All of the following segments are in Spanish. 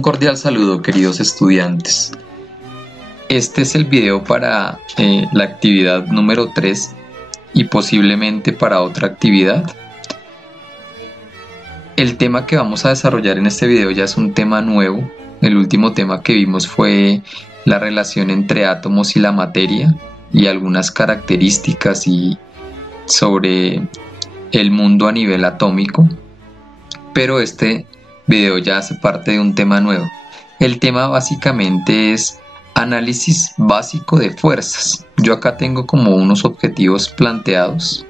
Un cordial saludo, queridos estudiantes. Este es el video para la actividad número 3 y posiblemente para otra actividad. El tema que vamos a desarrollar en este video ya es un tema nuevo. El último tema que vimos fue la relación entre átomos y la materia y algunas características y sobre el mundo a nivel atómico. Pero este video ya hace parte de un tema nuevo. El tema básicamente es análisis básico de fuerzas. Yo acá tengo como unos objetivos planteados,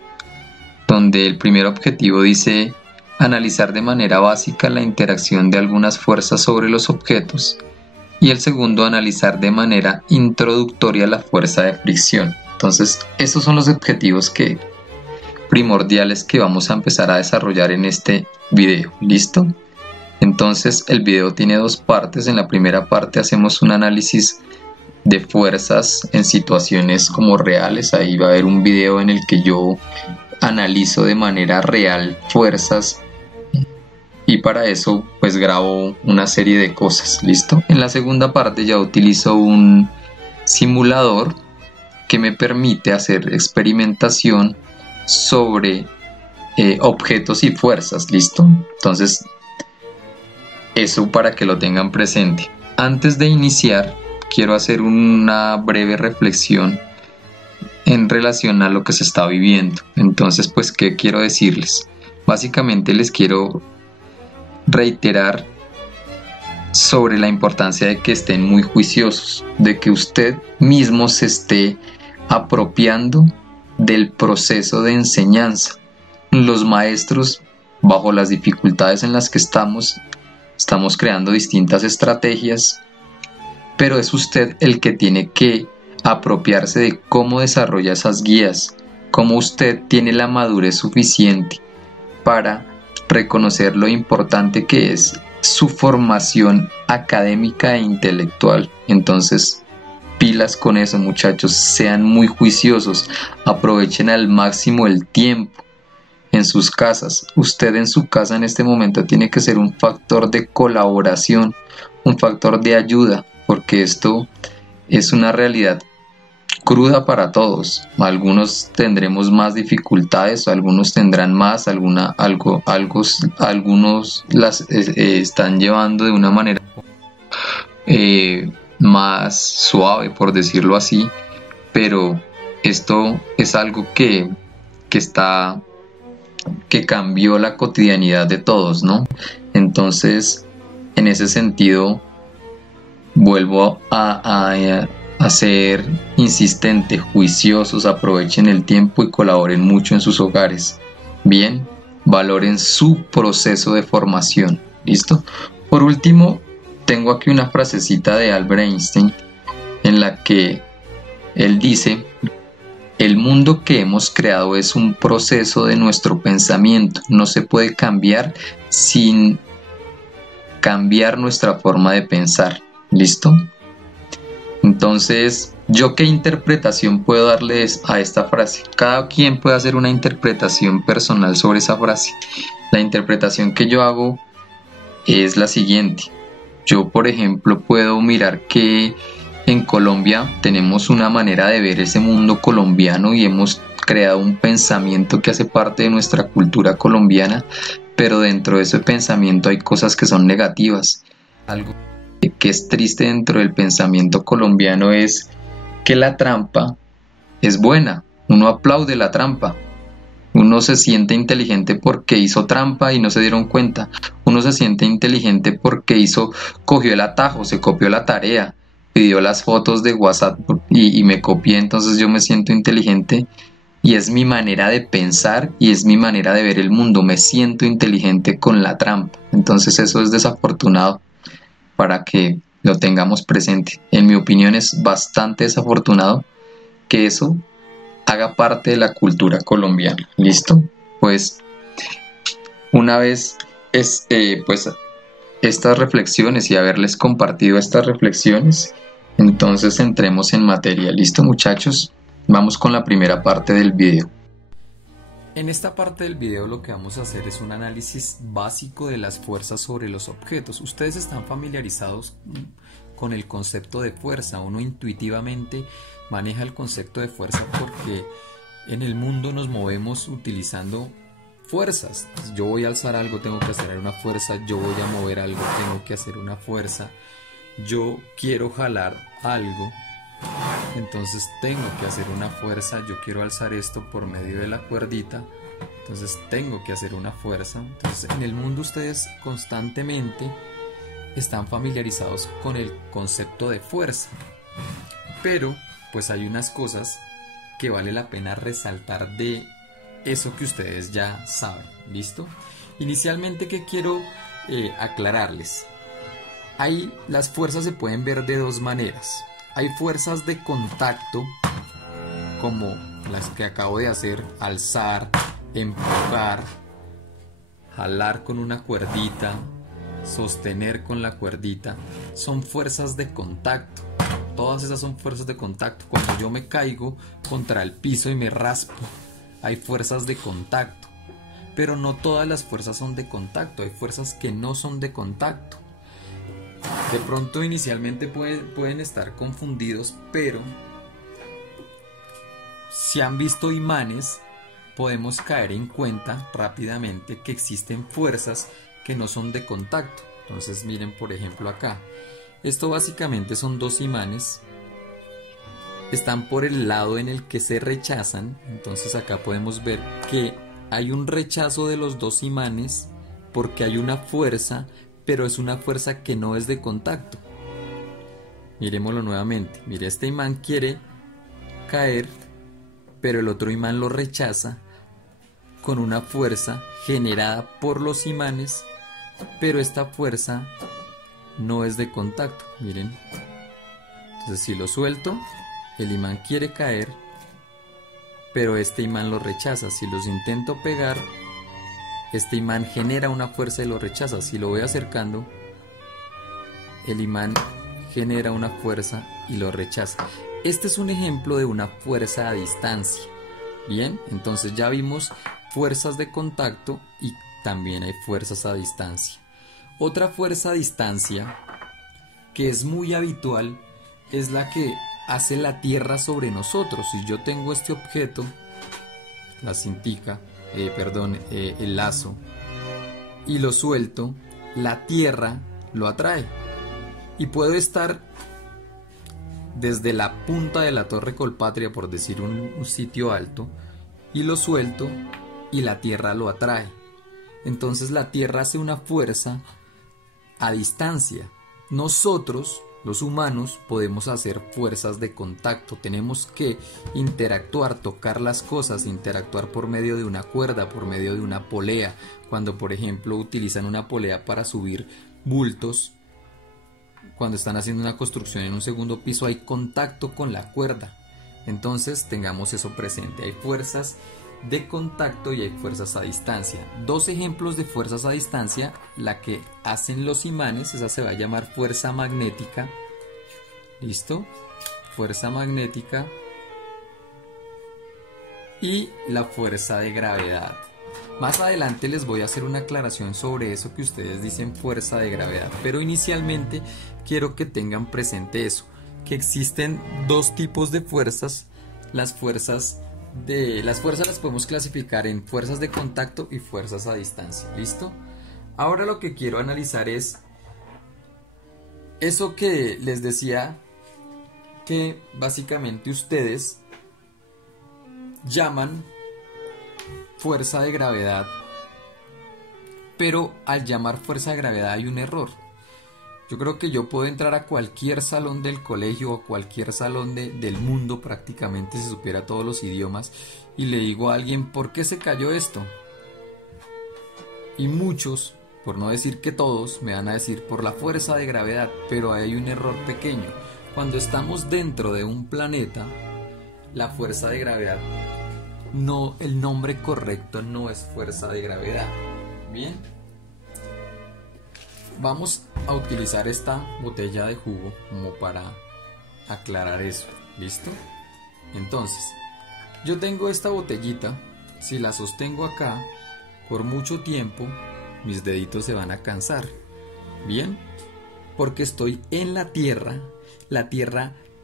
donde el primer objetivo dice analizar de manera básica la interacción de algunas fuerzas sobre los objetos, y el segundo analizar de manera introductoria la fuerza de fricción. Entonces, estos son los objetivos primordiales que vamos a empezar a desarrollar en este video. ¿Listo? Entonces el video tiene dos partes. En la primera parte hacemos un análisis de fuerzas en situaciones como reales. Ahí va a haber un video en el que yo analizo de manera real fuerzas, y para eso pues grabo una serie de cosas. ¿Listo? En la segunda parte ya utilizo un simulador que me permite hacer experimentación sobre objetos y fuerzas. ¿Listo? Entonces eso para que lo tengan presente. Antes de iniciar, quiero hacer una breve reflexión en relación a lo que se está viviendo. Entonces, pues, ¿qué quiero decirles? Básicamente les quiero reiterar sobre la importancia de que estén muy juiciosos, de que usted mismo se esté apropiando del proceso de enseñanza. Los maestros, bajo las dificultades en las que estamos creando distintas estrategias, pero es usted el que tiene que apropiarse de cómo desarrolla esas guías, cómo usted tiene la madurez suficiente para reconocer lo importante que es su formación académica e intelectual. Entonces, pilas con eso, muchachos, sean muy juiciosos, aprovechen al máximo el tiempo en sus casas. Usted en su casa en este momento tiene que ser un factor de colaboración, un factor de ayuda, porque esto es una realidad cruda para todos. Algunos tendremos más dificultades, algunos tendrán más, algunos las están llevando de una manera más suave, por decirlo así, pero esto es algo que cambió la cotidianidad de todos, ¿no? Entonces, en ese sentido, vuelvo a ser insistente, juiciosos, aprovechen el tiempo y colaboren mucho en sus hogares. Bien, valoren su proceso de formación. ¿Listo? Por último, tengo aquí una frasecita de Albert Einstein en la que él dice: el mundo que hemos creado es un proceso de nuestro pensamiento. No se puede cambiar sin cambiar nuestra forma de pensar. ¿Listo? Entonces, ¿yo qué interpretación puedo darles a esta frase? Cada quien puede hacer una interpretación personal sobre esa frase. La interpretación que yo hago es la siguiente. Yo, por ejemplo, puedo mirar que en Colombia tenemos una manera de ver ese mundo colombiano y hemos creado un pensamiento que hace parte de nuestra cultura colombiana, pero dentro de ese pensamiento hay cosas que son negativas. Algo que es triste dentro del pensamiento colombiano es que la trampa es buena. Uno aplaude la trampa. Uno se siente inteligente porque hizo trampa y no se dieron cuenta. Uno se siente inteligente porque cogió el atajo, se copió la tarea, pidió las fotos de WhatsApp y me copié, entonces yo me siento inteligente y es mi manera de pensar y es mi manera de ver el mundo. Me siento inteligente con la trampa. Entonces eso es desafortunado, para que lo tengamos presente. En mi opinión es bastante desafortunado que eso haga parte de la cultura colombiana. ¿Listo? Pues una vez estas reflexiones y haberles compartido estas reflexiones, entonces entremos en materia. ¿Listo, muchachos? Vamos con la primera parte del video. En esta parte del video lo que vamos a hacer es un análisis básico de las fuerzas sobre los objetos. Ustedes están familiarizados con el concepto de fuerza. Uno intuitivamente maneja el concepto de fuerza porque en el mundo nos movemos utilizando fuerzas. Yo voy a alzar algo, tengo que hacer una fuerza. Yo voy a mover algo, tengo que hacer una fuerza. Yo quiero jalar algo, entonces tengo que hacer una fuerza. Yo quiero alzar esto por medio de la cuerdita, entonces tengo que hacer una fuerza. Entonces en el mundo ustedes constantemente están familiarizados con el concepto de fuerza, pero pues hay unas cosas que vale la pena resaltar de eso que ustedes ya saben. ¿Listo? Inicialmente, ¿qué quiero aclararles? Ahí las fuerzas se pueden ver de dos maneras. Hay fuerzas de contacto, como las que acabo de hacer: alzar, empujar, jalar con una cuerdita, sostener con la cuerdita. Son fuerzas de contacto. Todas esas son fuerzas de contacto. Cuando yo me caigo contra el piso y me raspo, hay fuerzas de contacto. Pero no todas las fuerzas son de contacto. Hay fuerzas que no son de contacto. De pronto inicialmente pueden estar confundidos, pero si han visto imanes, podemos caer en cuenta rápidamente que existen fuerzas que no son de contacto. Entonces miren, por ejemplo, acá. Esto básicamente son dos imanes. Están por el lado en el que se rechazan. Entonces acá podemos ver que hay un rechazo de los dos imanes porque hay una fuerza, pero es una fuerza que no es de contacto. Miremoslo nuevamente. Mire, este imán quiere caer, pero el otro imán lo rechaza con una fuerza generada por los imanes, pero esta fuerza no es de contacto. Miren. Entonces si lo suelto, el imán quiere caer, pero este imán lo rechaza. Si los intento pegar, este imán genera una fuerza y lo rechaza. Si lo voy acercando, el imán genera una fuerza y lo rechaza. Este es un ejemplo de una fuerza a distancia. Bien, entonces ya vimos fuerzas de contacto y también hay fuerzas a distancia. Otra fuerza a distancia que es muy habitual es la que hace la Tierra sobre nosotros. Si yo tengo este objeto, la cintica, el lazo, y lo suelto, la Tierra lo atrae. Y puedo estar desde la punta de la Torre Colpatria, por decir un sitio alto, y lo suelto y la Tierra lo atrae. Entonces la Tierra hace una fuerza a distancia. Nosotros, los humanos, podemos hacer fuerzas de contacto. Tenemos que interactuar, tocar las cosas, interactuar por medio de una cuerda, por medio de una polea. Cuando, por ejemplo, utilizan una polea para subir bultos, cuando están haciendo una construcción en un segundo piso, hay contacto con la cuerda. Entonces tengamos eso presente. Hay fuerzas de contacto y hay fuerzas a distancia. Dos ejemplos de fuerzas a distancia: la que hacen los imanes, esa se va a llamar fuerza magnética. ¿Listo? Fuerza magnética. Y la fuerza de gravedad. Más adelante les voy a hacer una aclaración sobre eso que ustedes dicen fuerza de gravedad, pero inicialmente quiero que tengan presente eso, que existen dos tipos de fuerzas. Las fuerzas las podemos clasificar en fuerzas de contacto y fuerzas a distancia. ¿Listo? Ahora lo que quiero analizar es eso que les decía, que básicamente ustedes llaman fuerza de gravedad, pero al llamar fuerza de gravedad hay un error. Yo creo que yo puedo entrar a cualquier salón del colegio o cualquier salón del mundo, prácticamente, si supiera todos los idiomas, y le digo a alguien: ¿por qué se cayó esto? Y muchos, por no decir que todos, me van a decir: por la fuerza de gravedad. Pero hay un error pequeño. Cuando estamos dentro de un planeta, la fuerza de gravedad, no, el nombre correcto no es fuerza de gravedad. Bien, vamos a utilizar esta botella de jugo como para aclarar eso. ¿Listo? Entonces, yo tengo esta botellita si la sostengo acá por mucho tiempo, mis deditos se van a cansar. Bien, porque estoy en la Tierra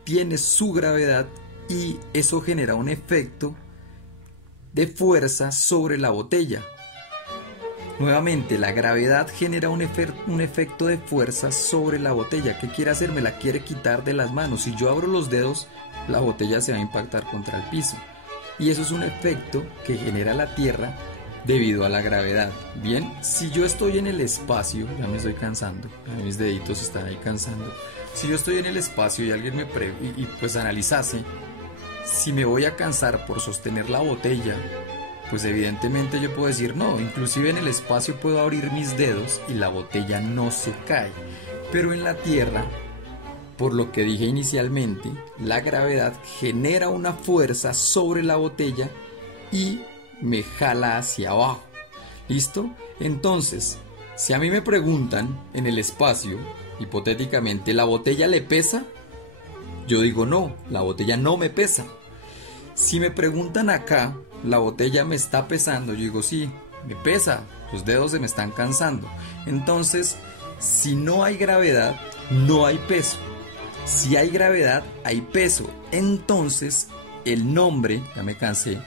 tiene su gravedad y eso genera un efecto de fuerza sobre la botella. Nuevamente, la gravedad genera un efecto de fuerza sobre la botella. ¿Qué quiere hacer? Me la quiere quitar de las manos. Si yo abro los dedos, la botella se va a impactar contra el piso. Y eso es un efecto que genera la Tierra debido a la gravedad. Bien, si yo estoy en el espacio, ya me estoy cansando, ya mis deditos están ahí cansando. Si yo estoy en el espacio y alguien me pues analizase si me voy a cansar por sostener la botella, pues evidentemente yo puedo decir no, inclusive en el espacio puedo abrir mis dedos y la botella no se cae. Pero en la Tierra, por lo que dije inicialmente, la gravedad genera una fuerza sobre la botella y me jala hacia abajo. ¿Listo? Entonces, si a mí me preguntan en el espacio, hipotéticamente, ¿la botella le pesa? Yo digo no, la botella no me pesa. Si me preguntan acá, ¿la botella me está pesando? Yo digo sí, me pesa, los dedos se me están cansando. Entonces, si no hay gravedad, no hay peso. Si hay gravedad, hay peso. Entonces, el nombre, ya me cansé,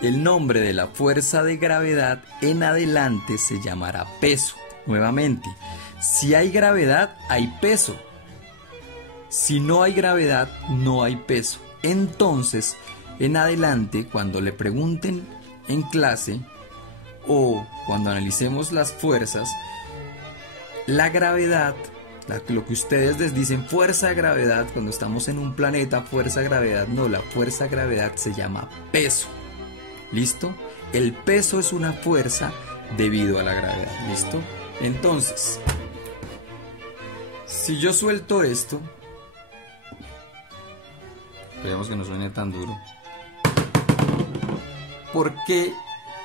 el nombre de la fuerza de gravedad en adelante se llamará peso. Nuevamente, si hay gravedad, hay peso. Si no hay gravedad, no hay peso. Entonces, en adelante, cuando le pregunten en clase o cuando analicemos las fuerzas, la gravedad, lo que ustedes les dicen fuerza de gravedad, cuando estamos en un planeta, fuerza de gravedad, no, la fuerza de gravedad se llama peso. ¿Listo? El peso es una fuerza debido a la gravedad. ¿Listo? Entonces, si yo suelto esto, esperemos que no suene tan duro. ¿Por qué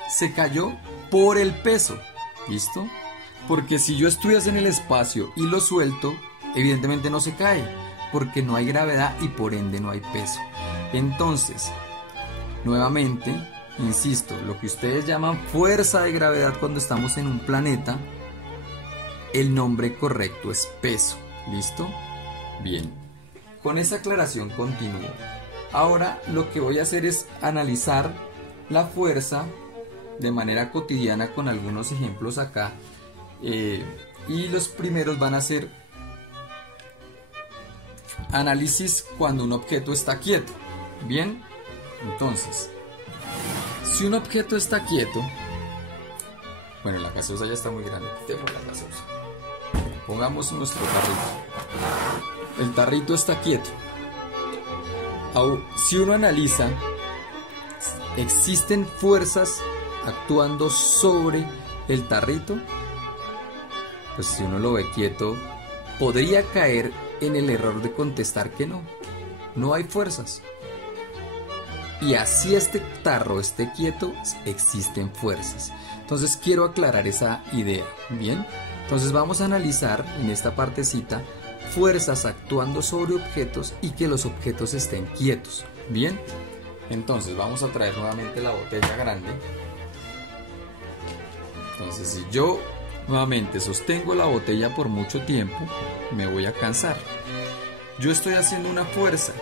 se cayó? Por el peso. ¿Listo? Porque si yo estuviese en el espacio y lo suelto, evidentemente no se cae, porque no hay gravedad y por ende no hay peso. Entonces, nuevamente, insisto, lo que ustedes llaman fuerza de gravedad cuando estamos en un planeta, el nombre correcto es peso. ¿Listo? Bien. Con esa aclaración continúo. Ahora lo que voy a hacer es analizar la fuerza de manera cotidiana con algunos ejemplos acá. Y los primeros van a ser análisis cuando un objeto está quieto. Bien, entonces, si un objeto está quieto, bueno, la gaseosa ya está muy grande, quitemos la gaseosa, pongamos nuestro tarrito. El tarrito está quieto. Si uno analiza, existen fuerzas actuando sobre el tarrito. Pues si uno lo ve quieto, podría caer en el error de contestar que no hay fuerzas. Y así este tarro esté quieto, existen fuerzas. Entonces quiero aclarar esa idea, ¿bien? Entonces vamos a analizar en esta partecita fuerzas actuando sobre objetos y que los objetos estén quietos, ¿bien? Entonces vamos a traer nuevamente la botella grande. Entonces si yo nuevamente sostengo la botella por mucho tiempo, me voy a cansar. Yo estoy haciendo una fuerza.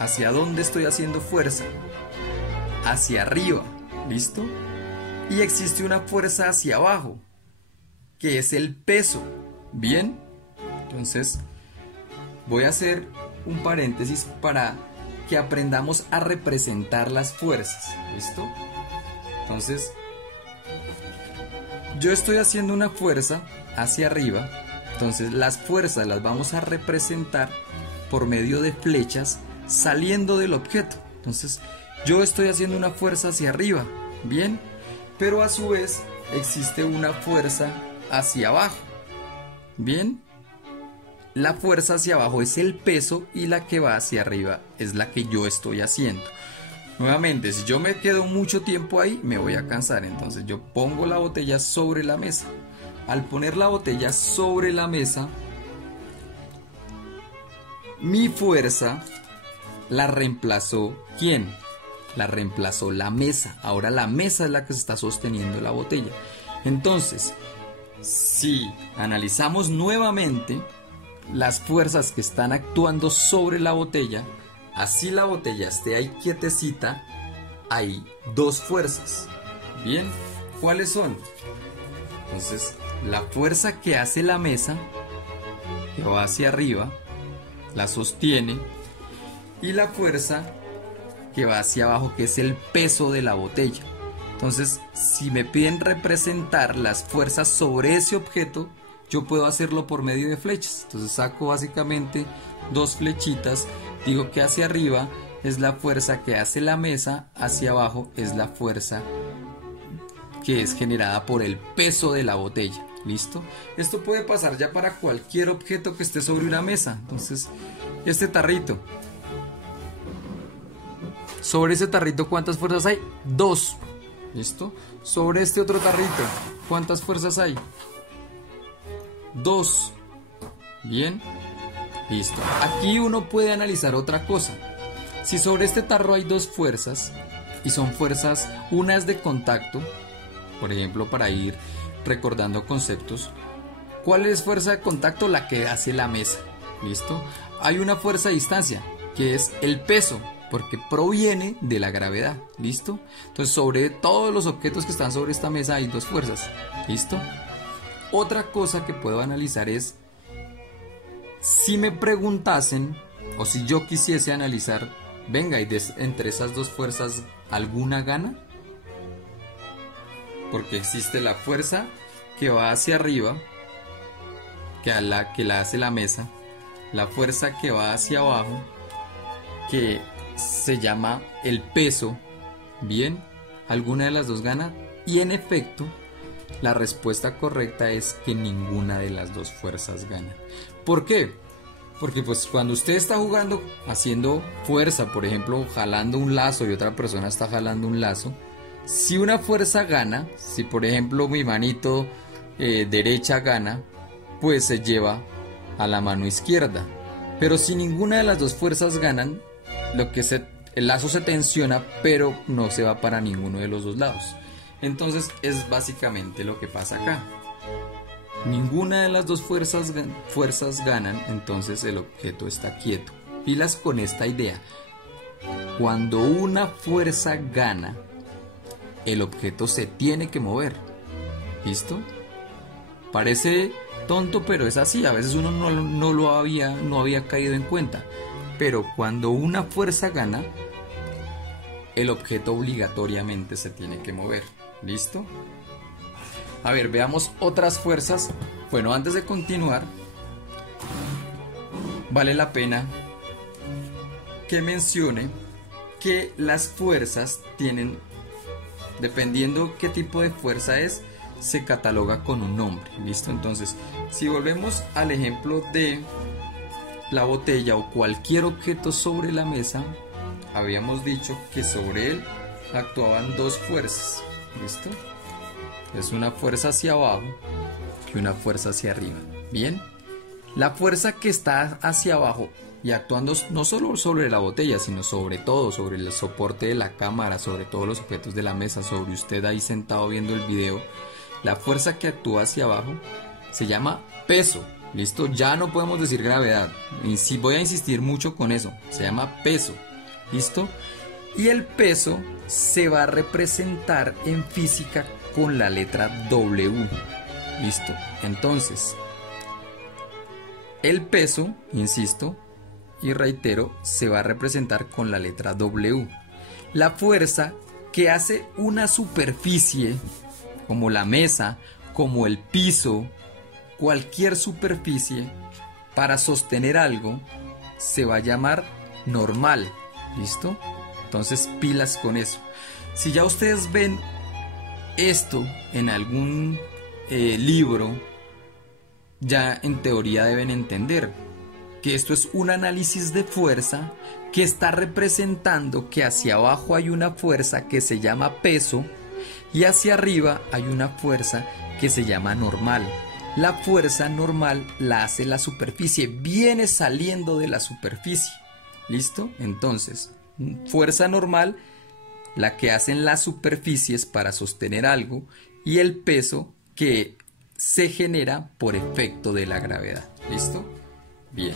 ¿Hacia dónde estoy haciendo fuerza? Hacia arriba, ¿listo? Y existe una fuerza hacia abajo, que es el peso, ¿bien? Entonces voy a hacer un paréntesis para que aprendamos a representar las fuerzas, ¿listo? Entonces, yo estoy haciendo una fuerza hacia arriba, entonces las fuerzas las vamos a representar por medio de flechas saliendo del objeto. Entonces, yo estoy haciendo una fuerza hacia arriba, ¿bien? Pero a su vez existe una fuerza hacia abajo, ¿bien? La fuerza hacia abajo es el peso y la que va hacia arriba es la que yo estoy haciendo. Nuevamente, si yo me quedo mucho tiempo ahí, me voy a cansar. Entonces yo pongo la botella sobre la mesa. Al poner la botella sobre la mesa, mi fuerza la reemplazó ¿quién? la reemplazó la mesa. Ahora la mesa es la que se está sosteniendo la botella. Entonces, si analizamos nuevamente las fuerzas que están actuando sobre la botella, así la botella esté ahí quietecita, hay dos fuerzas. Bien, ¿cuáles son? Entonces, la fuerza que hace la mesa, que va hacia arriba, la sostiene, y la fuerza que va hacia abajo, que es el peso de la botella. Entonces, si me piden representar las fuerzas sobre ese objeto, yo puedo hacerlo por medio de flechas. Entonces saco básicamente dos flechitas, digo que hacia arriba es la fuerza que hace la mesa, hacia abajo es la fuerza que es generada por el peso de la botella. ¿Listo? Esto puede pasar ya para cualquier objeto que esté sobre una mesa. Entonces, este tarrito, sobre ese tarrito, ¿cuántas fuerzas hay? Dos. ¿Listo? Sobre este otro tarrito, ¿cuántas fuerzas hay? Dos. Bien. Listo. Aquí uno puede analizar otra cosa. Si sobre este tarro hay dos fuerzas, y son fuerzas, una es de contacto, por ejemplo, para ir recordando conceptos, ¿cuál es fuerza de contacto? La que hace la mesa. ¿Listo? Hay una fuerza de distancia, que es el peso, porque proviene de la gravedad. ¿Listo? Entonces, sobre todos los objetos que están sobre esta mesa hay dos fuerzas. ¿Listo? Otra cosa que puedo analizar es, si me preguntasen, o si yo quisiese analizar, venga, y entre esas dos fuerzas, ¿alguna gana? Porque existe la fuerza que va hacia arriba, que la hace la mesa, la fuerza que va hacia abajo, que se llama el peso. Bien, ¿alguna de las dos gana? Y en efecto, la respuesta correcta es que ninguna de las dos fuerzas gana. ¿Por qué? Porque pues cuando usted está jugando, haciendo fuerza, por ejemplo, jalando un lazo y otra persona está jalando un lazo, si una fuerza gana, si por ejemplo mi manito derecha gana, pues se lleva a la mano izquierda. Pero si ninguna de las dos fuerzas ganan, el lazo se tensiona, pero no se va para ninguno de los dos lados. Entonces es básicamente lo que pasa acá. Ninguna de las dos fuerzas ganan, entonces el objeto está quieto. Pilas con esta idea. Cuando una fuerza gana, el objeto se tiene que mover. ¿Listo? Parece tonto, pero es así. A veces uno no había caído en cuenta. Pero cuando una fuerza gana, el objeto obligatoriamente se tiene que mover. ¿Listo? A ver, veamos otras fuerzas. Bueno, antes de continuar, vale la pena que mencione que las fuerzas tienen, dependiendo qué tipo de fuerza es, se cataloga con un nombre. ¿Listo? Entonces, si volvemos al ejemplo de la botella o cualquier objeto sobre la mesa, habíamos dicho que sobre él actuaban dos fuerzas. ¿Listo? Es una fuerza hacia abajo y una fuerza hacia arriba. Bien, la fuerza que está hacia abajo y actuando no solo sobre la botella, sino sobre todo, sobre el soporte de la cámara, sobre todos los objetos de la mesa, sobre usted ahí sentado viendo el video, la fuerza que actúa hacia abajo se llama peso. ¿Listo? Ya no podemos decir gravedad. Y sí, voy a insistir mucho con eso. Se llama peso. ¿Listo? Y el peso se va a representar en física con la letra W. ¿Listo? Entonces, el peso, insisto y reitero, se va a representar con la letra W. La fuerza que hace una superficie, como la mesa, como el piso, cualquier superficie, para sostener algo, se va a llamar normal. ¿Listo? Entonces, pilas con eso. Si ya ustedes ven esto en algún libro, ya en teoría deben entender que esto es un análisis de fuerza que está representando que hacia abajo hay una fuerza que se llama peso y hacia arriba hay una fuerza que se llama normal. La fuerza normal la hace la superficie, viene saliendo de la superficie. ¿Listo? Entonces, fuerza normal la que hacen las superficies para sostener algo, y el peso que se genera por efecto de la gravedad. ¿Listo? Bien.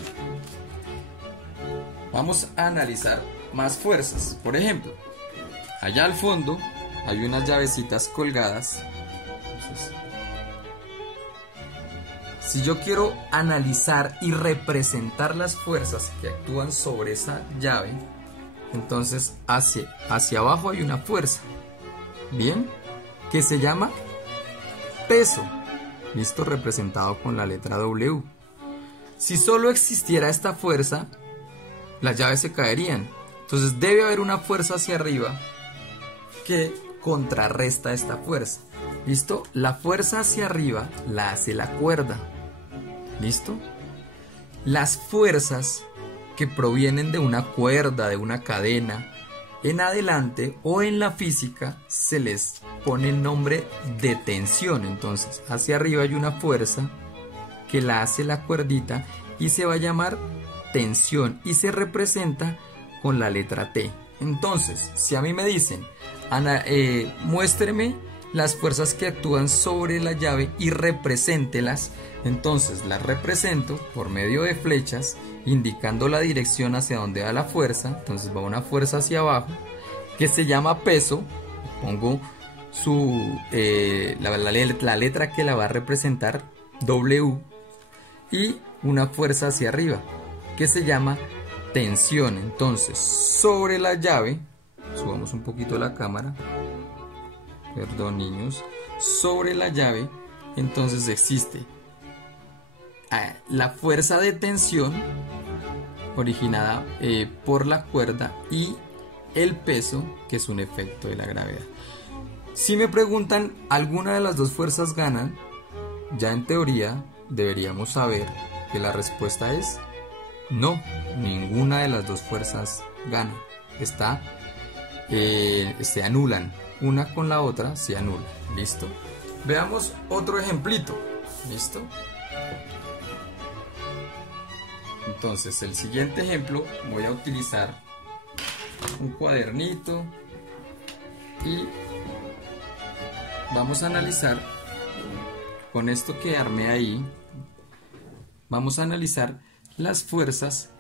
Vamos a analizar más fuerzas. Por ejemplo, allá al fondo hay unas llavecitas colgadas. Entonces, si yo quiero analizar y representar las fuerzas que actúan sobre esa llave, entonces hacia abajo hay una fuerza, bien, que se llama peso, listo, representado con la letra W. Si solo existiera esta fuerza, las llaves se caerían. Entonces debe haber una fuerza hacia arriba que contrarresta esta fuerza. ¿Listo? La fuerza hacia arriba la hace la cuerda. ¿Listo? Las fuerzas que provienen de una cuerda, de una cadena, en adelante o en la física se les pone el nombre de tensión. Entonces hacia arriba hay una fuerza que la hace la cuerdita y se va a llamar tensión y se representa con la letra T. Entonces, si a mí me dicen, Ana, muéstreme las fuerzas que actúan sobre la llave y represéntelas, entonces las represento por medio de flechas indicando la dirección hacia donde va la fuerza. Entonces va una fuerza hacia abajo que se llama peso, pongo la letra que la va a representar, W, y una fuerza hacia arriba que se llama tensión. Entonces sobre la llave, subamos un poquito la cámara, perdón niños, sobre la llave entonces existe la fuerza de tensión originada por la cuerda y el peso, que es un efecto de la gravedad. Si me preguntan alguna de las dos fuerzas ganan, ya en teoría deberíamos saber que la respuesta es no, ninguna de las dos fuerzas gana. Se anulan, una con la otra se anulan. ¿Listo? Veamos otro ejemplito. ¿Listo? Entonces, el siguiente ejemplo voy a utilizar un cuadernito y vamos a analizar con esto que armé ahí. Vamos a analizar las fuerzas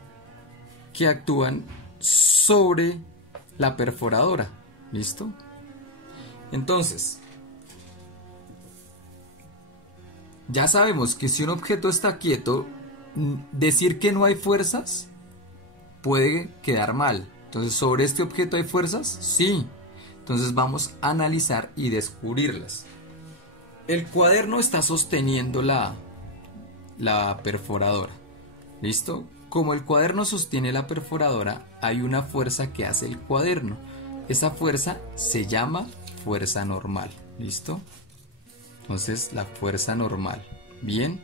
que actúan sobre la perforadora. ¿Listo? Entonces, ya sabemos que si un objeto está quieto, decir que no hay fuerzas puede quedar mal. Entonces, ¿sobre este objeto hay fuerzas? Sí. Entonces vamos a analizar y descubrirlas. El cuaderno está sosteniendo la perforadora. ¿Listo? Como el cuaderno sostiene la perforadora, hay una fuerza que hace el cuaderno. Esa fuerza se llama fuerza normal. ¿Listo? Entonces, la fuerza normal. Bien.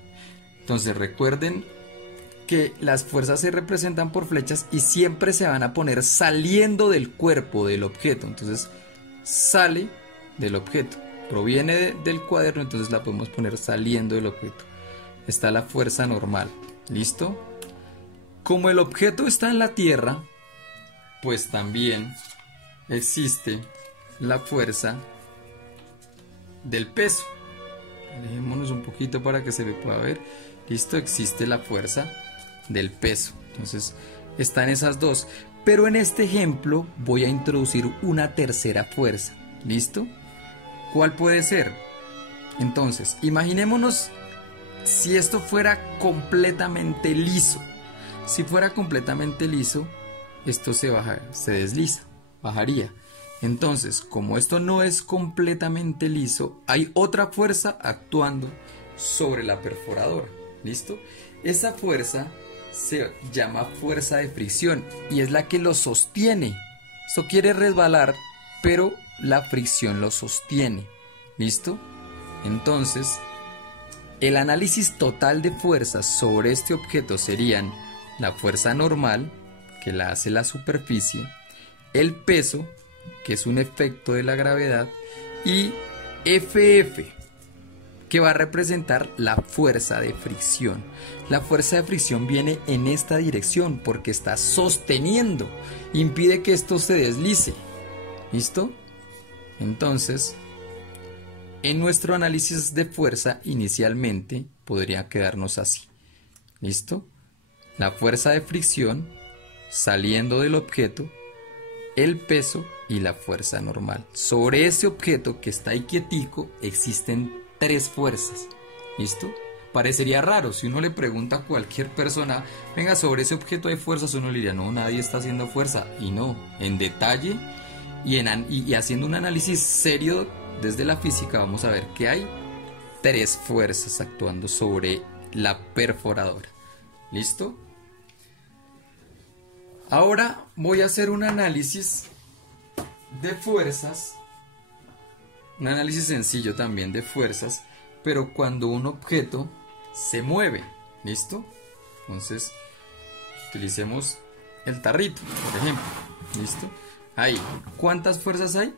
Entonces, recuerden que las fuerzas se representan por flechas y siempre se van a poner saliendo del cuerpo del objeto. Entonces, sale del objeto. Proviene del cuaderno, entonces la podemos poner saliendo del objeto. Está la fuerza normal. ¿Listo? Como el objeto está en la tierra, pues también existe la fuerza del peso. Alejémonos un poquito para que se pueda ver. Listo, existe la fuerza del peso. Entonces están esas dos. Pero en este ejemplo voy a introducir una tercera fuerza. ¿Listo? ¿Cuál puede ser? Entonces, imaginémonos si esto fuera completamente liso. Si fuera completamente liso, esto se desliza, bajaría. Entonces, como esto no es completamente liso, hay otra fuerza actuando sobre la perforadora. ¿Listo? Esa fuerza se llama fuerza de fricción y es la que lo sostiene. Esto quiere resbalar, pero la fricción lo sostiene. ¿Listo? Entonces, el análisis total de fuerzas sobre este objeto serían la fuerza normal, que la hace la superficie, el peso, que es un efecto de la gravedad, y FF, que va a representar la fuerza de fricción. La fuerza de fricción viene en esta dirección porque está sosteniendo, impide que esto se deslice. ¿Listo? Entonces, en nuestro análisis de fuerza inicialmente podría quedarnos así. ¿Listo? La fuerza de fricción saliendo del objeto, el peso y la fuerza normal. Sobre ese objeto que está ahí quietico existen 3 fuerzas. ¿Listo? Parecería raro si uno le pregunta a cualquier persona, venga, sobre ese objeto hay fuerzas, uno le diría, no, nadie está haciendo fuerza. Y no, en detalle y haciendo un análisis serio desde la física vamos a ver que hay 3 fuerzas actuando sobre la perforadora. ¿Listo? Ahora voy a hacer un análisis de fuerzas, un análisis sencillo también de fuerzas, pero cuando un objeto se mueve. ¿Listo? Entonces, utilicemos el tarrito, por ejemplo. ¿Listo? Ahí, ¿cuántas fuerzas hay?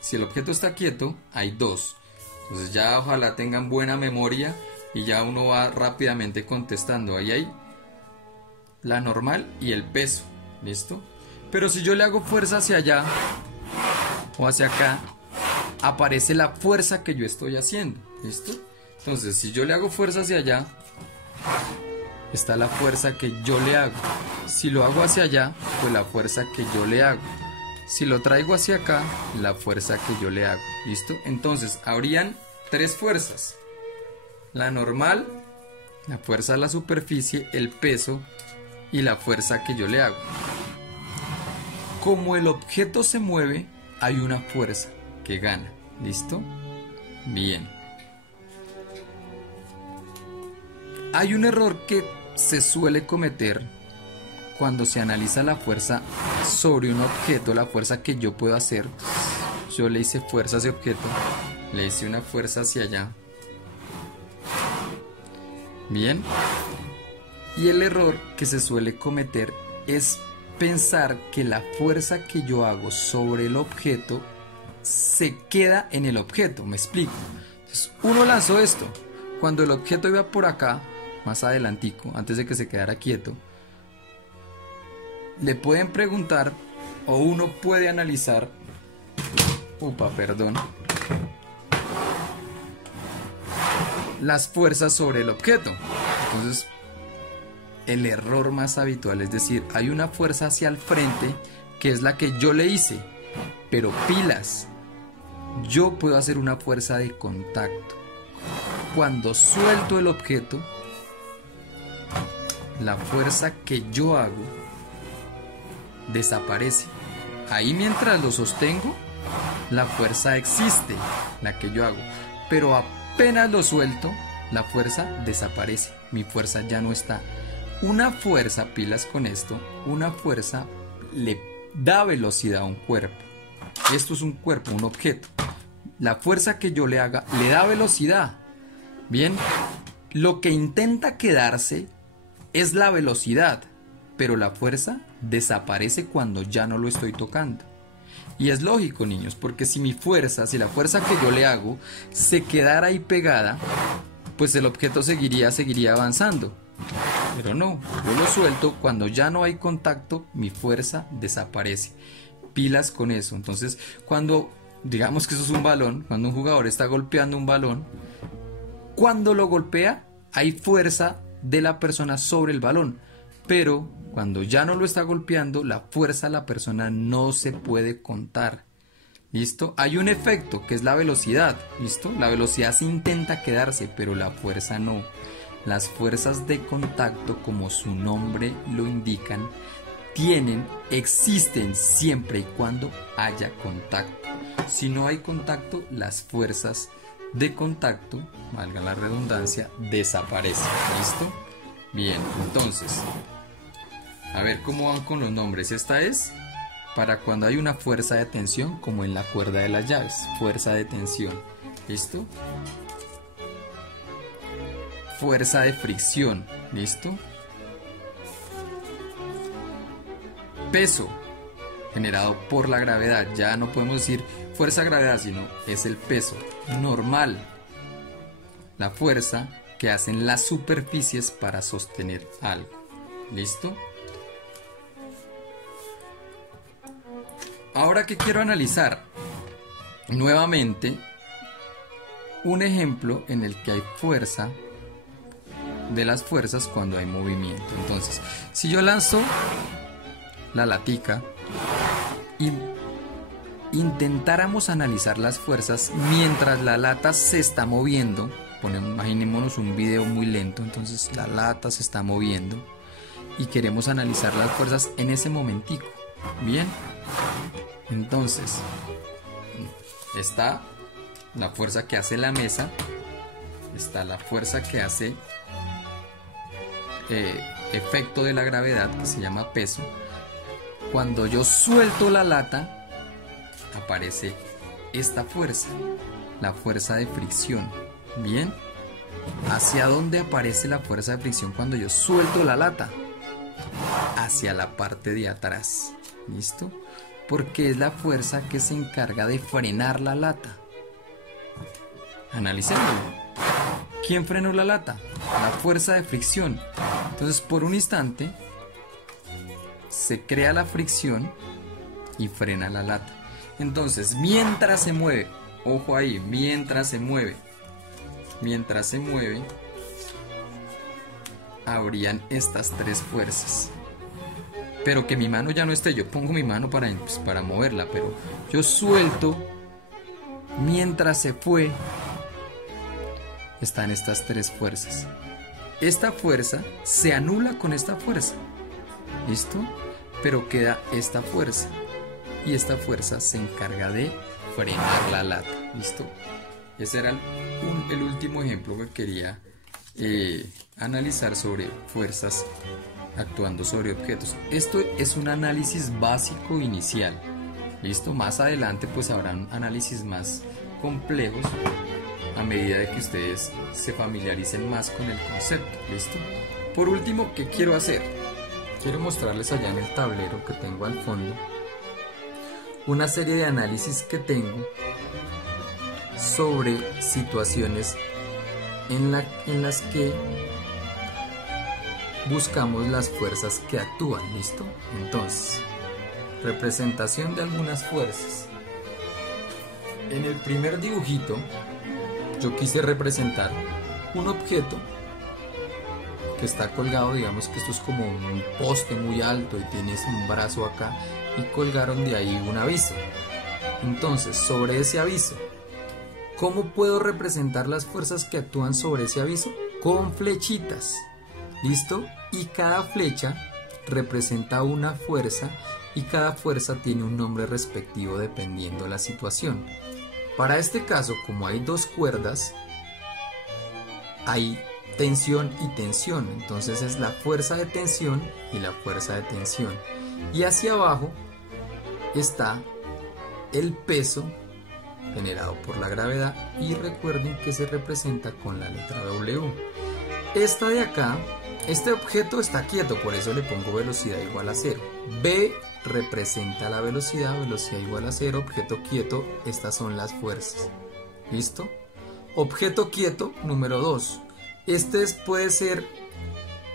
Si el objeto está quieto, hay 2. Entonces ya ojalá tengan buena memoria y ya uno va rápidamente contestando. Ahí hay la normal y el peso. ¿Listo? Pero si yo le hago fuerza hacia allá o hacia acá, aparece la fuerza que yo estoy haciendo. ¿Listo? Entonces, si yo le hago fuerza hacia allá, está la fuerza que yo le hago. Si lo hago hacia allá, pues la fuerza que yo le hago. Si lo traigo hacia acá, la fuerza que yo le hago. ¿Listo? Entonces, habrían 3 fuerzas. La normal, la fuerza de la superficie, el peso y la fuerza que yo le hago. Como el objeto se mueve, hay una fuerza que gana. ¿Listo? Bien. Hay un error que se suele cometer cuando se analiza la fuerza sobre un objeto, la fuerza que yo puedo hacer. Yo le hice fuerza a ese objeto, le hice una fuerza hacia allá. Bien. Y el error que se suele cometer es pensar que la fuerza que yo hago sobre el objeto se queda en el objeto. Me explico. Entonces, uno lanzó esto. Cuando el objeto iba por acá, más adelantico, antes de que se quedara quieto, le pueden preguntar o uno puede analizar las fuerzas sobre el objeto. Entonces, el error más habitual es decir, hay una fuerza hacia el frente que es la que yo le hice, pero pilas, yo puedo hacer una fuerza de contacto. Cuando suelto el objeto, la fuerza que yo hago desaparece. Ahí mientras lo sostengo, la fuerza existe, la que yo hago, pero apenas lo suelto, la fuerza desaparece, mi fuerza ya no está. Una fuerza, pilas con esto, una fuerza le da velocidad a un cuerpo. Esto es un cuerpo, un objeto. La fuerza que yo le haga le da velocidad. Bien, lo que intenta quedarse es la velocidad, pero la fuerza desaparece cuando ya no lo estoy tocando. Y es lógico, niños, porque si la fuerza que yo le hago se quedara ahí pegada, pues el objeto seguiría avanzando. Pero no, yo lo suelto, cuando ya no hay contacto, mi fuerza desaparece. Pilas con eso. Entonces, cuando, digamos que eso es un balón, cuando un jugador está golpeando un balón, cuando lo golpea, hay fuerza de la persona sobre el balón, pero cuando ya no lo está golpeando, la fuerza de la persona no se puede contar. ¿Listo? Hay un efecto que es la velocidad. ¿Listo? La velocidad se intenta quedarse, pero la fuerza no. Las fuerzas de contacto, como su nombre lo indican, existen siempre y cuando haya contacto. Si no hay contacto, las fuerzas de contacto, valga la redundancia, desaparecen. ¿Listo? Bien, entonces, a ver cómo van con los nombres. Esta es para cuando hay una fuerza de tensión, como en la cuerda de las llaves, fuerza de tensión. ¿Listo? Fuerza de fricción. ¿Listo? Peso generado por la gravedad. Ya no podemos decir fuerza de gravedad, sino es el peso normal, la fuerza que hacen las superficies para sostener algo. ¿Listo? Ahora que quiero analizar nuevamente un ejemplo en el que hay fuerza de las fuerzas cuando hay movimiento. Entonces, si yo lanzo la latica y intentáramos analizar las fuerzas mientras la lata se está moviendo, imaginémonos un video muy lento, entonces la lata se está moviendo y queremos analizar las fuerzas en ese momentico. Bien, entonces está la fuerza que hace la mesa, está la fuerza que hace efecto de la gravedad, que se llama peso. Cuando yo suelto la lata, aparece esta fuerza, la fuerza de fricción. Bien, ¿hacia dónde aparece la fuerza de fricción cuando yo suelto la lata? Hacia la parte de atrás. ¿Listo? Porque es la fuerza que se encarga de frenar la lata. Analicémoslo. ¿Quién frenó la lata? La fuerza de fricción. Entonces, por un instante se crea la fricción y frena la lata. Entonces, mientras se mueve, ojo ahí, mientras se mueve, habrían estas tres fuerzas. Pero que mi mano ya no esté, yo pongo mi mano para moverla, pero yo suelto, mientras se fue, están estas tres fuerzas. Esta fuerza se anula con esta fuerza, ¿listo? Pero queda esta fuerza, y esta fuerza se encarga de frenar la lata, ¿listo? Ese era el último ejemplo que quería analizar sobre fuerzas actuando sobre objetos. Esto es un análisis básico inicial, ¿listo? Más adelante pues habrán análisis más complejos a medida de que ustedes se familiaricen más con el concepto, ¿listo? Por último, ¿qué quiero hacer? Quiero mostrarles allá en el tablero que tengo al fondo una serie de análisis que tengo sobre situaciones en las que buscamos las fuerzas que actúan, ¿listo? Entonces, representación de algunas fuerzas. En el primer dibujito, yo quise representar un objeto que está colgado, digamos que esto es como un poste muy alto y tienes un brazo acá y colgaron de ahí un aviso. Entonces, sobre ese aviso, ¿cómo puedo representar las fuerzas que actúan sobre ese aviso? Con flechitas. ¿Listo? Y cada flecha representa una fuerza y cada fuerza tiene un nombre respectivo dependiendo de la situación. Para este caso, como hay dos cuerdas, hay tensión y tensión. Entonces es la fuerza de tensión y la fuerza de tensión. Y hacia abajo está el peso generado por la gravedad y recuerden que se representa con la letra W. Esta de acá, este objeto está quieto, por eso le pongo velocidad igual a 0. B representa la velocidad, velocidad igual a 0, objeto quieto, estas son las fuerzas. ¿Listo? Objeto quieto número 2. Este puede ser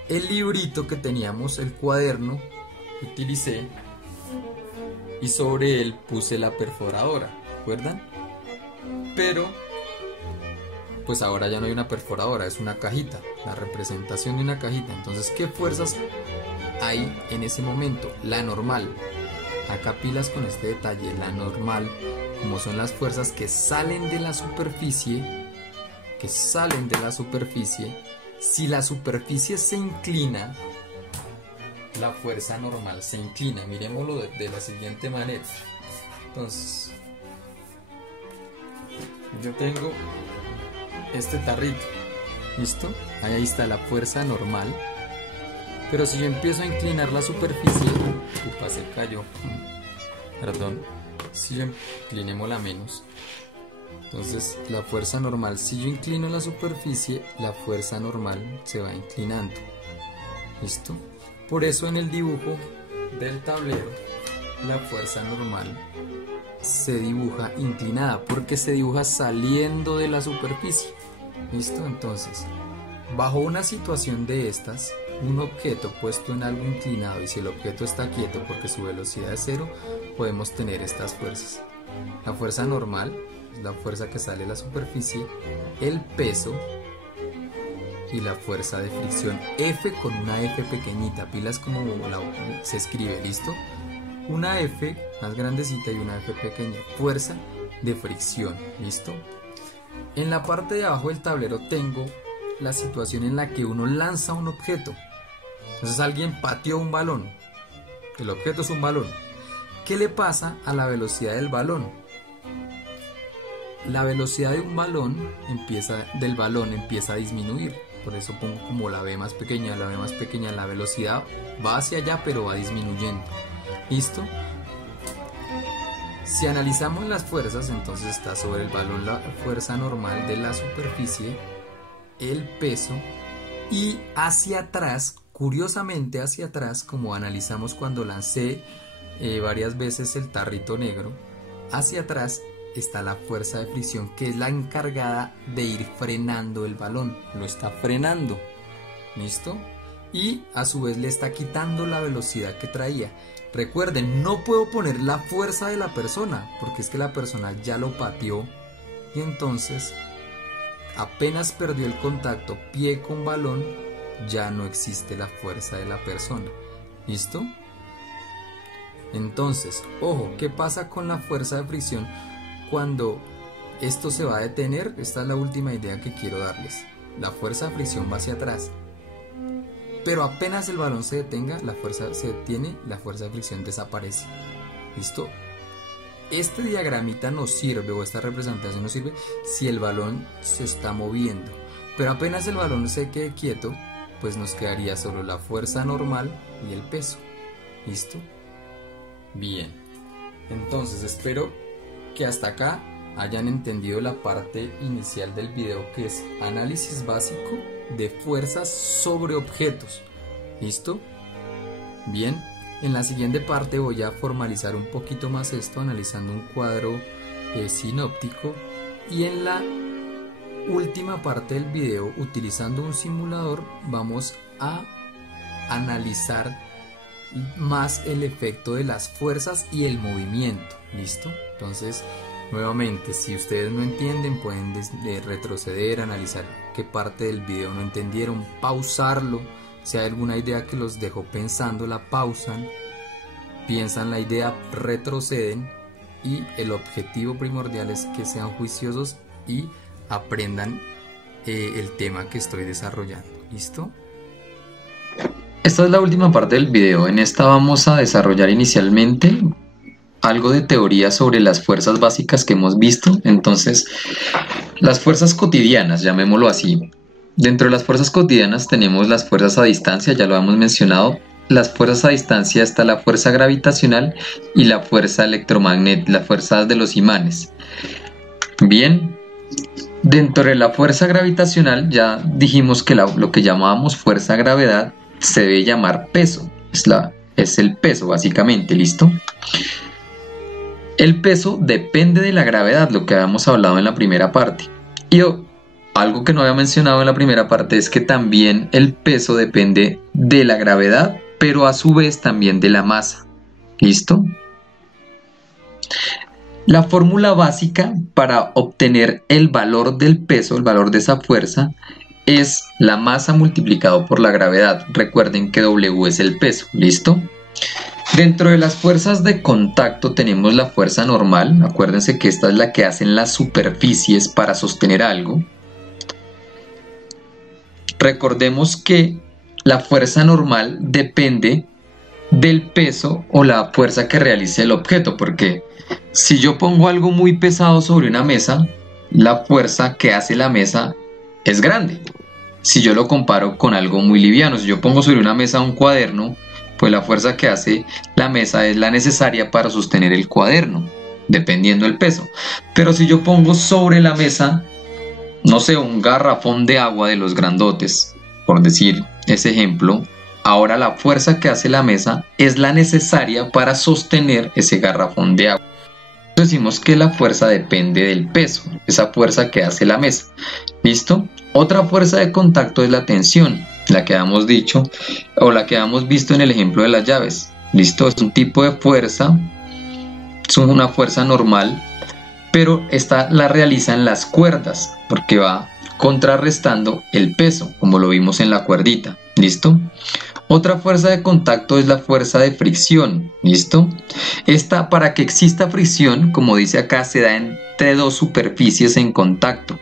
el librito que teníamos, el cuaderno que utilicé y sobre él puse la perforadora, ¿recuerdan? Pero pues ahora ya no hay una perforadora, es una cajita, la representación de una cajita. Entonces, ¿qué fuerzas hay en ese momento? La normal. Acá pilas con este detalle, la normal, como son las fuerzas que salen de la superficie, si la superficie se inclina, la fuerza normal se inclina. Miremoslo de la siguiente manera. Entonces, yo tengo este tarrito, ¿listo? Ahí está la fuerza normal. Pero si yo empiezo a inclinar la superficie, se cayó, perdón, si yo inclinémosla menos, entonces la fuerza normal, si yo inclino la superficie, la fuerza normal se va inclinando, ¿listo? Por eso en el dibujo del tablero la fuerza normal se dibuja inclinada, porque se dibuja saliendo de la superficie, ¿listo? Entonces, bajo una situación de estas, un objeto puesto en algo inclinado y si el objeto está quieto porque su velocidad es cero, podemos tener estas fuerzas. La fuerza normal es la fuerza que sale de la superficie, el peso y la fuerza de fricción. F con una F pequeñita, pilas como se escribe, ¿listo? Una F más grandecita y una F pequeña, fuerza de fricción, ¿listo? En la parte de abajo del tablero tengo la situación en la que uno lanza un objeto. Entonces alguien pateó un balón, el objeto es un balón. ¿Qué le pasa a la velocidad del balón? La velocidad de un balón empieza a disminuir. Por eso pongo como la V más pequeña, la velocidad va hacia allá pero va disminuyendo. ¿Listo? Si analizamos las fuerzas, entonces está sobre el balón la fuerza normal de la superficie, el peso, y hacia atrás, curiosamente hacia atrás, como analizamos cuando lancé varias veces el tarrito negro, hacia atrás está la fuerza de fricción, que es la encargada de ir frenando el balón. Lo está frenando, ¿listo? Y a su vez le está quitando la velocidad que traía. Recuerden, no puedo poner la fuerza de la persona, porque es que la persona ya lo pateó y entonces apenas perdió el contacto pie con balón, ya no existe la fuerza de la persona. ¿Listo? Entonces, ojo, ¿qué pasa con la fuerza de fricción cuando esto se va a detener? Esta es la última idea que quiero darles. La fuerza de fricción va hacia atrás, pero apenas el balón se detenga, la fuerza se detiene, la fuerza de fricción desaparece. ¿Listo? Este diagramita nos sirve, o esta representación nos sirve si el balón se está moviendo, pero apenas el balón se quede quieto, pues nos quedaría solo la fuerza normal y el peso. ¿Listo? Bien, entonces espero que hasta acá hayan entendido la parte inicial del video, que es análisis básico de fuerzas sobre objetos. ¿Listo? Bien, en la siguiente parte voy a formalizar un poquito más esto analizando un cuadro sinóptico, y en la última parte del video, utilizando un simulador, vamos a analizar más el efecto de las fuerzas y el movimiento. ¿Listo? Entonces, nuevamente, si ustedes no entienden, pueden retroceder, analizar qué parte del video no entendieron, pausarlo. Si hay alguna idea que los dejó pensando, la pausan, piensan la idea, retroceden, y el objetivo primordial es que sean juiciosos y aprendan el tema que estoy desarrollando. ¿Listo? Esta es la última parte del video. En esta vamos a desarrollar inicialmente algo de teoría sobre las fuerzas básicas que hemos visto. Entonces, las fuerzas cotidianas, llamémoslo así. Dentro de las fuerzas cotidianas tenemos las fuerzas a distancia, ya lo hemos mencionado. Las fuerzas a distancia está la fuerza gravitacional y la fuerza electromagnética, las fuerzas de los imanes. Bien, dentro de la fuerza gravitacional ya dijimos que lo que llamábamos fuerza gravedad se debe llamar peso. Es el peso básicamente, ¿listo? El peso depende de la gravedad, lo que habíamos hablado en la primera parte. Y algo que no había mencionado en la primera parte es que también el peso depende de la gravedad, pero a su vez también de la masa. ¿Listo? La fórmula básica para obtener el valor del peso, el valor de esa fuerza, es la masa multiplicado por la gravedad. Recuerden que W es el peso. ¿Listo? Dentro de las fuerzas de contacto tenemos la fuerza normal. Acuérdense que esta es la que hacen las superficies para sostener algo. Recordemos que la fuerza normal depende del peso o la fuerza que realice el objeto, porque si yo pongo algo muy pesado sobre una mesa, la fuerza que hace la mesa es grande. Si yo lo comparo con algo muy liviano, si yo pongo sobre una mesa un cuaderno, pues la fuerza que hace la mesa es la necesaria para sostener el cuaderno, dependiendo del peso. Pero si yo pongo sobre la mesa, no sé, un garrafón de agua de los grandotes, por decir ese ejemplo, ahora la fuerza que hace la mesa es la necesaria para sostener ese garrafón de agua. Decimos que la fuerza depende del peso, esa fuerza que hace la mesa. ¿Listo? Otra fuerza de contacto es la tensión. la que habíamos dicho, o la que habíamos visto en el ejemplo de las llaves. ¿Listo? Es un tipo de fuerza, es una fuerza normal, pero esta la realizan las cuerdas, porque va contrarrestando el peso, como lo vimos en la cuerdita. ¿Listo? Otra fuerza de contacto es la fuerza de fricción. ¿Listo? Esta, para que exista fricción, como dice acá, se da entre dos superficies en contacto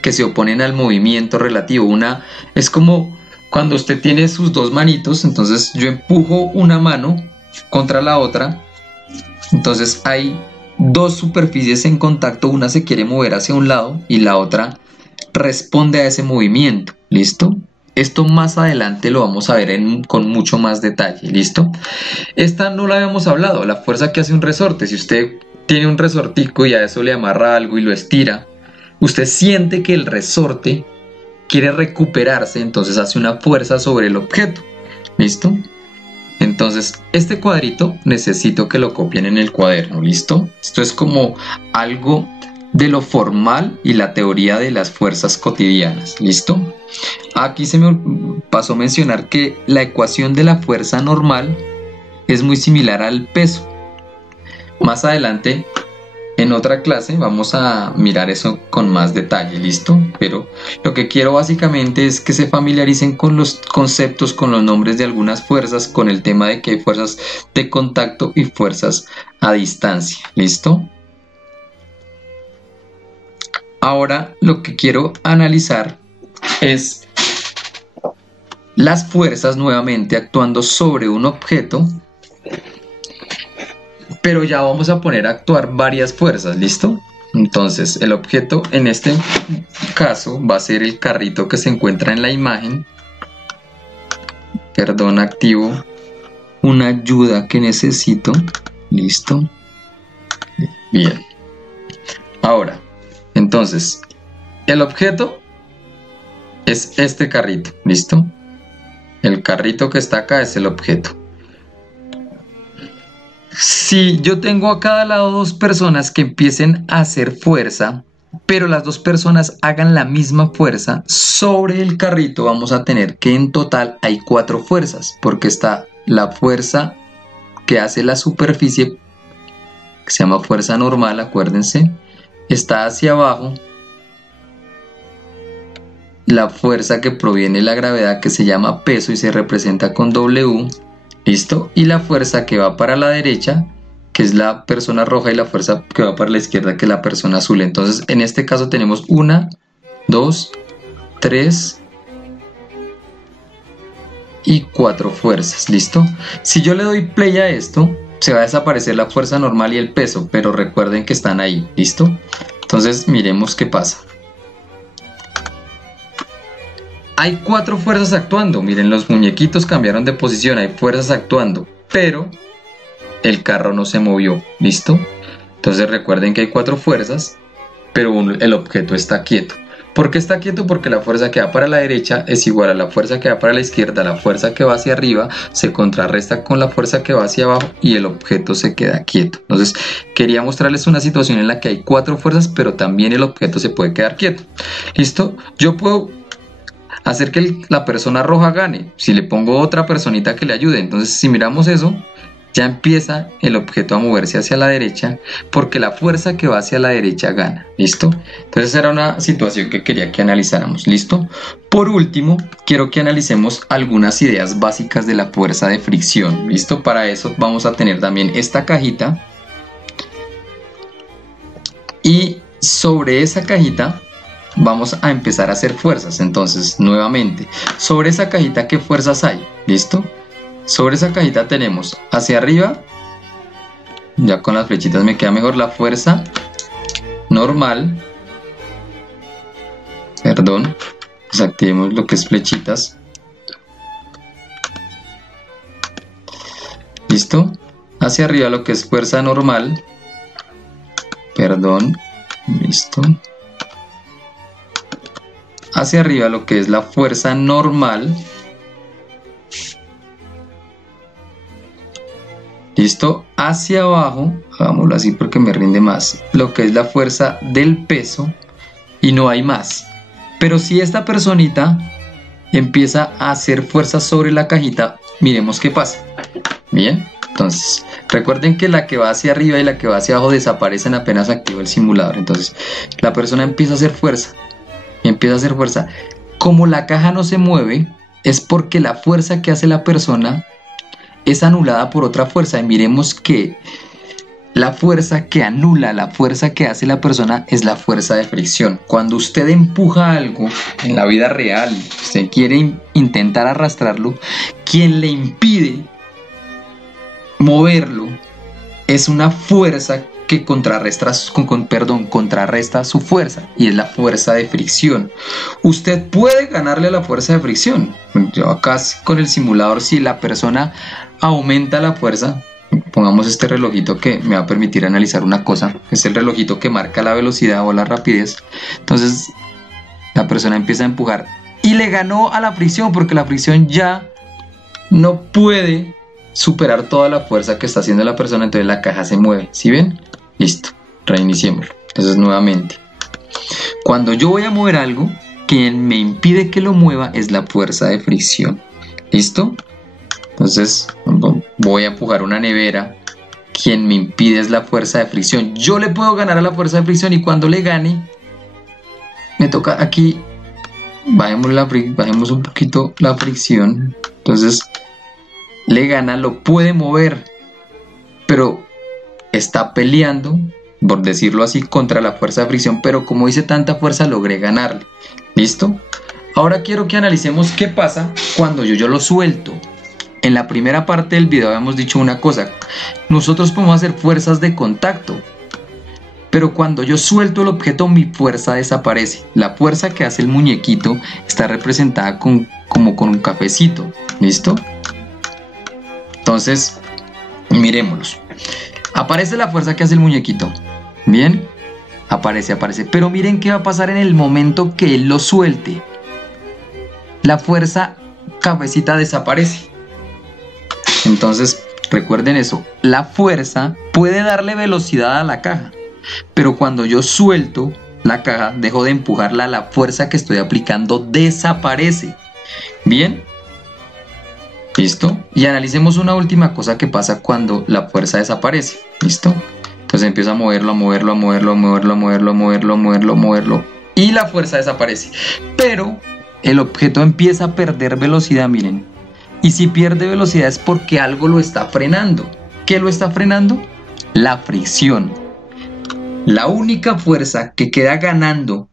que se oponen al movimiento relativo. Una es como cuando usted tiene sus dos manitos, entonces yo empujo una mano contra la otra, entonces hay dos superficies en contacto, una se quiere mover hacia un lado y la otra responde a ese movimiento. ¿Listo? Esto más adelante lo vamos a ver con mucho más detalle. ¿Listo? Esta no la habíamos hablado, la fuerza que hace un resorte. Si usted tiene un resortico y a eso le amarra algo y lo estira, usted siente que el resorte quiere recuperarse, entonces hace una fuerza sobre el objeto. ¿Listo? Entonces, este cuadrito necesito que lo copien en el cuaderno. ¿Listo? Esto es como algo de lo formal y la teoría de las fuerzas cotidianas. ¿Listo? Aquí se me pasó a mencionar que la ecuación de la fuerza normal es muy similar al peso. Más adelante, en otra clase, vamos a mirar eso con más detalle. ¿Listo? Pero lo que quiero básicamente es que se familiaricen con los conceptos, con los nombres de algunas fuerzas, con el tema de que hay fuerzas de contacto y fuerzas a distancia. ¿Listo? Ahora lo que quiero analizar es las fuerzas nuevamente actuando sobre un objeto, pero ya vamos a poner a actuar varias fuerzas. ¿Listo? Entonces el objeto en este caso va a ser el carrito que se encuentra en la imagen. Perdón, activo una ayuda que necesito. ¿Listo? Bien. Ahora, entonces, el objeto es este carrito. ¿Listo? El carrito que está acá es el objeto. Si yo tengo a cada lado dos personas que empiecen a hacer fuerza, pero las dos personas hagan la misma fuerza sobre el carrito, vamos a tener que en total hay 4 fuerzas, porque está la fuerza que hace la superficie, que se llama fuerza normal, acuérdense, está hacia abajo la fuerza que proviene de la gravedad, que se llama peso y se representa con W. ¿Listo? Y la fuerza que va para la derecha, que es la persona roja, y la fuerza que va para la izquierda, que es la persona azul. Entonces, en este caso tenemos 1, 2, 3 y 4 fuerzas. ¿Listo? Si yo le doy play a esto, se va a desaparecer la fuerza normal y el peso, pero recuerden que están ahí. ¿Listo? Entonces, miremos qué pasa. Hay 4 fuerzas actuando. Miren, los muñequitos cambiaron de posición. Hay fuerzas actuando, pero el carro no se movió. ¿Listo? Entonces recuerden que hay 4 fuerzas, pero el objeto está quieto. ¿Por qué está quieto? Porque la fuerza que va para la derecha es igual a la fuerza que va para la izquierda. La fuerza que va hacia arriba se contrarresta con la fuerza que va hacia abajo y el objeto se queda quieto. Entonces quería mostrarles una situación en la que hay 4 fuerzas, pero también el objeto se puede quedar quieto. ¿Listo? Yo puedo hacer que la persona roja gane si le pongo otra personita que le ayude. Entonces, si miramos eso, ya empieza el objeto a moverse hacia la derecha, porque la fuerza que va hacia la derecha gana. ¿Listo? Entonces era una situación que quería que analizáramos. ¿Listo? Por último, quiero que analicemos algunas ideas básicas de la fuerza de fricción. ¿Listo? Para eso vamos a tener también esta cajita, y sobre esa cajita vamos a empezar a hacer fuerzas. Entonces, nuevamente, sobre esa cajita, ¿qué fuerzas hay? ¿Listo? Sobre esa cajita tenemos hacia arriba, ya con las flechitas me queda mejor, la fuerza normal. Perdón, desactivemos lo que es flechitas. ¿Listo? Hacia arriba lo que es fuerza normal. Perdón, listo. Hacia arriba lo que es la fuerza normal. ¿Listo? Hacia abajo, hagámoslo así porque me rinde más, lo que es la fuerza del peso, y no hay más. Pero si esta personita empieza a hacer fuerza sobre la cajita, miremos qué pasa. Bien, entonces recuerden que la que va hacia arriba y la que va hacia abajo desaparecen apenas activa el simulador. Entonces la persona empieza a hacer fuerza, empieza a hacer fuerza. Como la caja no se mueve, es porque la fuerza que hace la persona es anulada por otra fuerza. Y miremos que la fuerza que anula la fuerza que hace la persona es la fuerza de fricción. Cuando usted empuja algo en la vida real, usted quiere intentar arrastrarlo, quien le impide moverlo es una fuerza que contrarresta su fuerza, y es la fuerza de fricción. Usted puede ganarle a la fuerza de fricción. Yo acá con el simulador, si la persona aumenta la fuerza, pongamos este relojito que me va a permitir analizar una cosa, es el relojito que marca la velocidad o la rapidez. Entonces la persona empieza a empujar y le ganó a la fricción, porque la fricción ya no puede superar toda la fuerza que está haciendo la persona, entonces la caja se mueve. ¿Sí ven? Listo, reiniciémoslo. Entonces nuevamente, cuando yo voy a mover algo, quien me impide que lo mueva es la fuerza de fricción. ¿Listo? Entonces voy a empujar una nevera, quien me impide es la fuerza de fricción. Yo le puedo ganar a la fuerza de fricción, y cuando le gane me toca aquí, bajemos un poquito la fricción. Entonces le gana, lo puede mover, pero está peleando, por decirlo así, contra la fuerza de fricción, pero como hice tanta fuerza logré ganarle. ¿Listo? Ahora quiero que analicemos qué pasa cuando yo lo suelto. En la primera parte del video habíamos dicho una cosa: nosotros podemos hacer fuerzas de contacto, pero cuando yo suelto el objeto mi fuerza desaparece. La fuerza que hace el muñequito está representada como con un cafecito. ¿Listo? Entonces miremoslos. Aparece la fuerza que hace el muñequito. Bien, aparece, pero miren qué va a pasar en el momento que él lo suelte. La fuerza cafecita desaparece. Entonces recuerden eso, la fuerza puede darle velocidad a la caja, pero cuando yo suelto la caja, dejo de empujarla, la fuerza que estoy aplicando desaparece. Bien, listo. Y analicemos una última cosa que pasa cuando la fuerza desaparece. Listo. Entonces empiezo a moverlo, y la fuerza desaparece, pero el objeto empieza a perder velocidad. Miren, y si pierde velocidad es porque algo lo está frenando. ¿Qué lo está frenando? La fricción. La única fuerza que queda ganando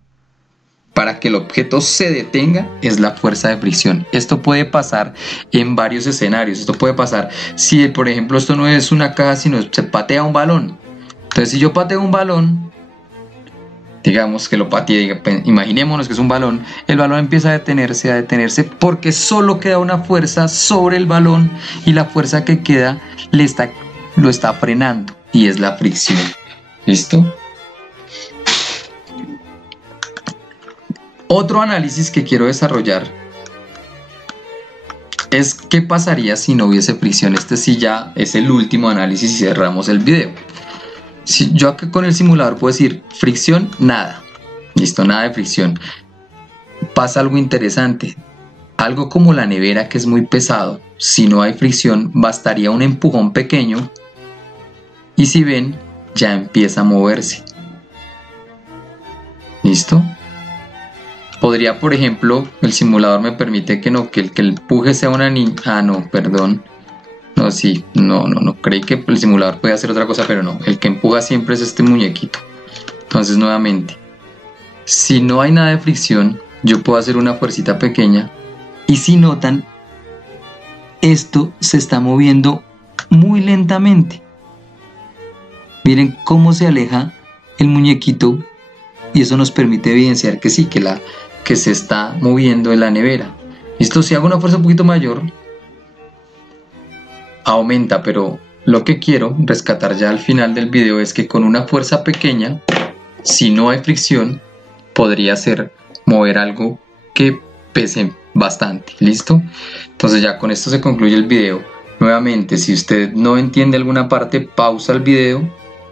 para que el objeto se detenga es la fuerza de fricción. Esto puede pasar en varios escenarios. Esto puede pasar si, por ejemplo, esto no es una caja, sino se patea un balón. Entonces, si yo pateo un balón, digamos que lo pateé, imaginémonos que es un balón, el balón empieza a detenerse porque solo queda una fuerza sobre el balón, y la fuerza que queda lo está frenando, y es la fricción. ¿Listo? Otro análisis que quiero desarrollar es qué pasaría si no hubiese fricción. Este sí ya es el último análisis y cerramos el video. Si yo acá con el simulador puedo decir fricción, nada. Listo, nada de fricción. Pasa algo interesante. Algo como la nevera, que es muy pesado, si no hay fricción bastaría un empujón pequeño, y si ven, ya empieza a moverse. ¿Listo? Podría, por ejemplo, el simulador me permite que el empuje sea una niña. Ah, no, perdón. No, sí, no, creí que el simulador puede hacer otra cosa, pero no. El que empuja siempre es este muñequito. Entonces, nuevamente, si no hay nada de fricción, yo puedo hacer una fuercita pequeña, y si notan, esto se está moviendo muy lentamente. Miren cómo se aleja el muñequito, y eso nos permite evidenciar que sí, que se está moviendo en la nevera. Esto, si hago una fuerza un poquito mayor, aumenta, pero lo que quiero rescatar ya al final del video es que con una fuerza pequeña, si no hay fricción, podría ser mover algo que pese bastante. ¿Listo? Entonces ya con esto se concluye el video. Nuevamente, si usted no entiende alguna parte, pausa el video,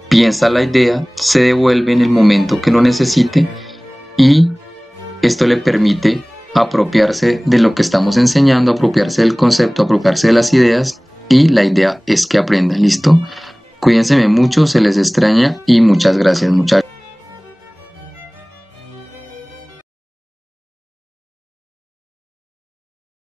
piensa la idea, se devuelve en el momento que lo necesite, y esto le permite apropiarse de lo que estamos enseñando, apropiarse del concepto, apropiarse de las ideas, y la idea es que aprendan. ¿Listo? Cuídense mucho, se les extraña y muchas gracias, muchachos.